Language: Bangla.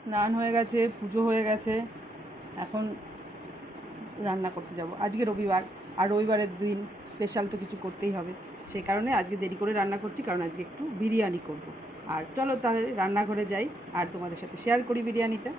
স্নান হয়ে গেছে, পুজো হয়ে গেছে, এখন রান্না করতে যাব। আজকে রবিবার, আর রবিবারের দিন স্পেশাল তো কিছু করতেই হবে, সেই কারণে আজকে দেরি করে রান্না করছি, কারণ আজকে একটু বিরিয়ানি করব। আর চলো তাহলে রান্নাঘরে যাই আর তোমাদের সাথে শেয়ার করি বিরিয়ানিটা।